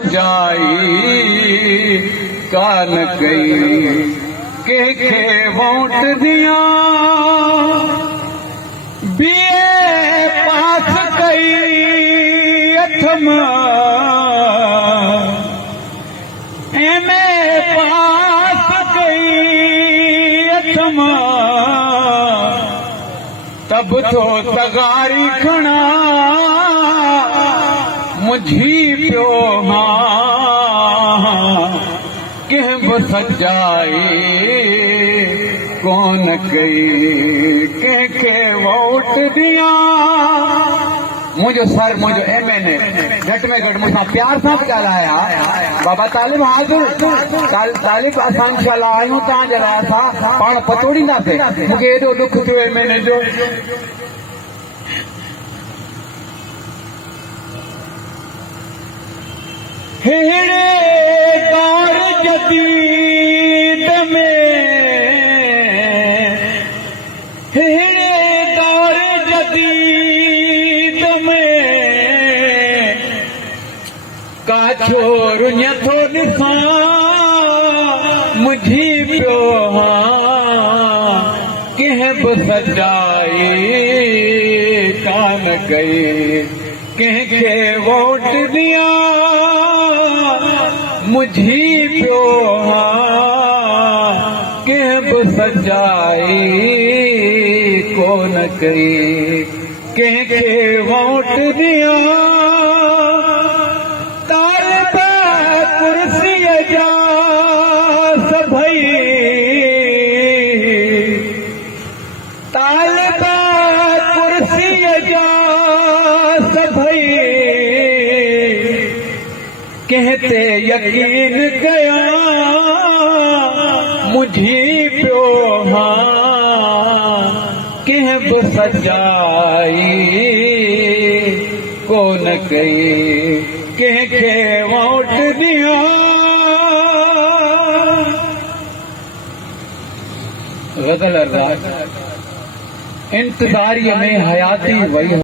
सच्चाई कान कई के वोट दिया बीए पास कई अथम एमए पास कई अथम तब तो तगारी खणा मुझी पियो कंहिं बि सजाई कोन कई कंहिंखे वोट दिया मुझो सर मुझो एमएनए घट में घट मुझा प्यार सां ॻाल्हाया बाबा तालिब हाज़िर तालिब असां इंशाअल्लाह आहियूं तव्हांजे लाइ असां पाण पतोड़ींदासीं मूंखे एॾो दुख थियो एमएनए जो हेड़े दौर जदीद में हेड़े दौर जदीद में का छोर नथो ॾिसां मुझी पियो कंहिं बि सजाई कान कई कंहिंखे वोट दिया मुझी पियो कंहिं बि सजाई कोन कई कंहिंखे वोट दिया तालिब कुर्सीअ जा सभई तालिब कुर्सीअ जा सभई कंहिं ते यकीन कया मुझी पियो कंहिं बि सजाई कोन कई कंहिंखे वोट दिया गज़ल इंतज़ारीअ में हयाती वई